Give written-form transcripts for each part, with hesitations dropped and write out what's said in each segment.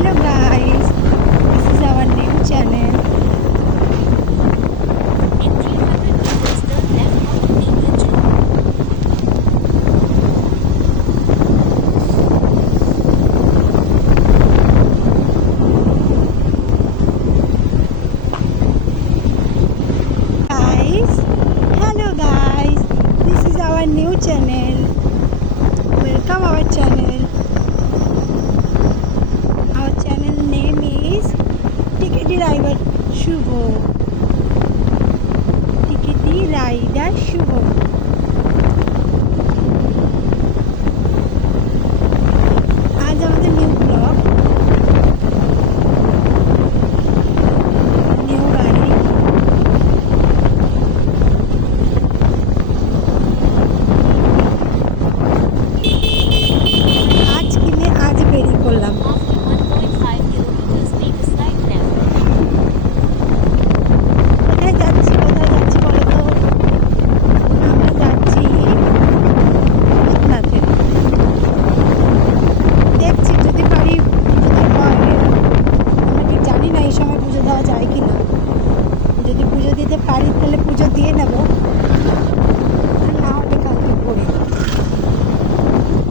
Hello guys, this is our new channel. In 300 meters, turn left onto England Road. Guys, hello guys, this is our new channel. Welcome our channel. Our channel name is Tiketi Rider Shubho. Tiketi Rider Shubho. আজ আমাদের new blog, new গাড়ি। আজ কিনে আজ বেরিয়ে পড়লাম। After 1.5 kilometers, make a slight left. কোথায় যাচ্ছি বলো তো? আমরা যাচ্ছি ভূতনাথে। দেখছি যদি পারি পুজোতে হয়। আমরা ঠিক জানি না এই সময় পুজো দেওয়া যায় কি না। যদি পুজো দিতে পারি তাহলে পুজো দিয়ে নেব, আর না হলে কালকে করি।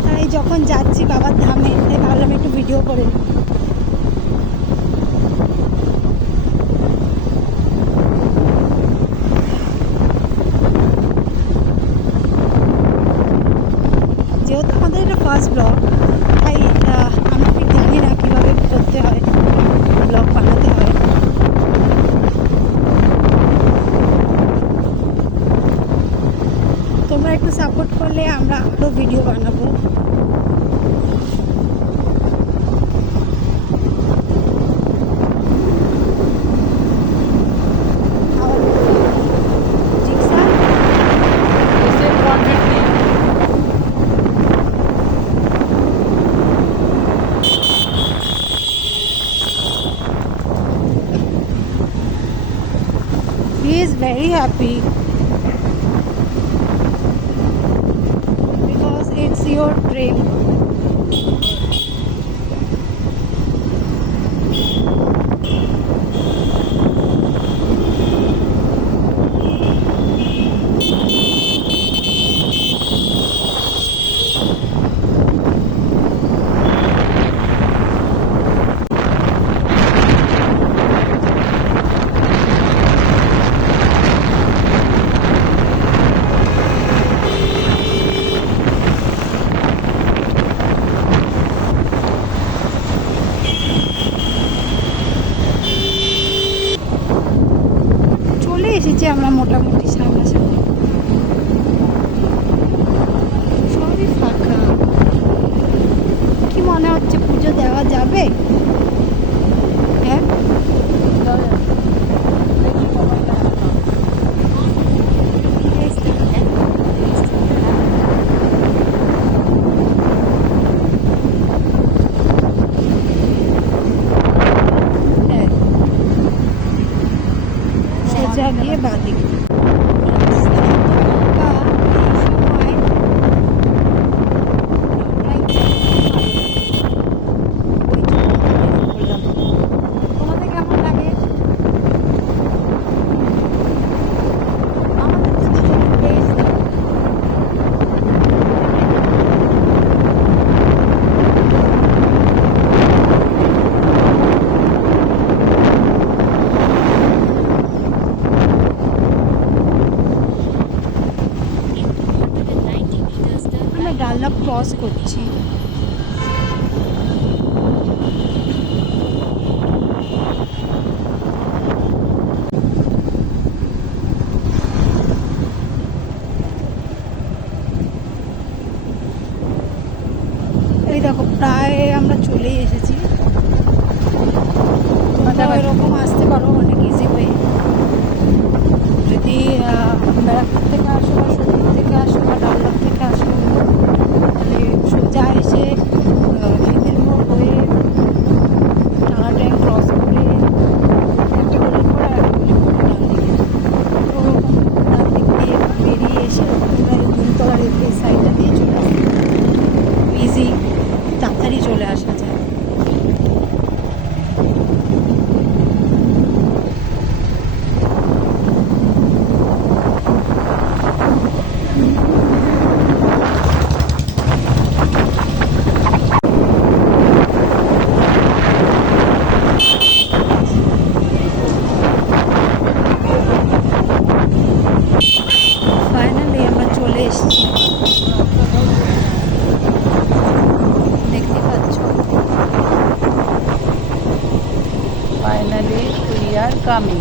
তাই যখন যাচ্ছি বাবার ধামে, তাই ভাবলাম একটু ভিডিও করে নিই। যেহেতু আমাদের এটা ফার্স্ট ব্লগ, তাই আমি ঠিক জানি না কীভাবে করতে হয়, ব্লগ বানাতে হয়। তোমরা একটু সাপোর্ট করলে আমরা আরও ভিডিও বানাবো। Gixxer he is very happy because it's your dream. চলে এসেছি আমরা মোটামুটি সামনাসামনি। সবই ফাঁকা। কি মনে হচ্ছে পুজো দেওয়া যাবে? হ্যাঁ, Yes, turn left onto Eastern Road. হ্যাঁ, সোজা গিয়ে বাঁদিকে। রাস্তা এত ফাঁকা, এই সময় রাস্তায় ওই জন্য বেরিয়ে পড়লাম। তোমাদের কেমন লাগে? আমাদের তো দুজনে বেশ লাগে। In 290 meters, turn আমরা right ডালনা onto ক্রস England করছি। এই দেখো প্রায় আমরা চলেই এসেছি। তোমরা এরকম আসতে পারো অনেক ইজি ওয়ে। যদি ব্যারাকপুর থেকে আসো বা সতীর থেকে আসো বা ডালনা থেকে আসো, তাহলে সোজা এসে খিদির মোড় হয়ে টানা ট্রেন ক্রস করে একটা গলির পর আর একটা গলির পর ডান দিকে, ওরকম ডান দিক দিয়ে বেরিয়ে এসে তোমরা এই নিমতলার এই সাইডটা দিয়ে চলে আসবে। ইজি, তাড়াতাড়ি চলে আসা যায়। কামিং।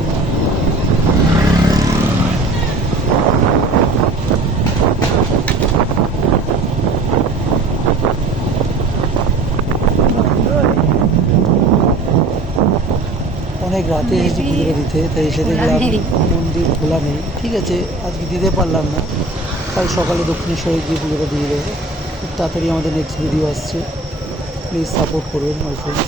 অনেক রাতে এসেছি পুজোটা দিতে, তাই এসে খোলা দেখলাম নেই। মন্দির খোলা নেই। ঠিক আছে, আজকে দিতে পারলাম না, কাল সকালে দক্ষিণেশ্বরে গিয়ে পুজোটা দিয়ে দেবো। খুব তাড়াতাড়ি আমাদের নেক্সট ভিডিও আসছে, প্লিজ সাপোর্ট করবেন মাই ফ্রেন্ডস।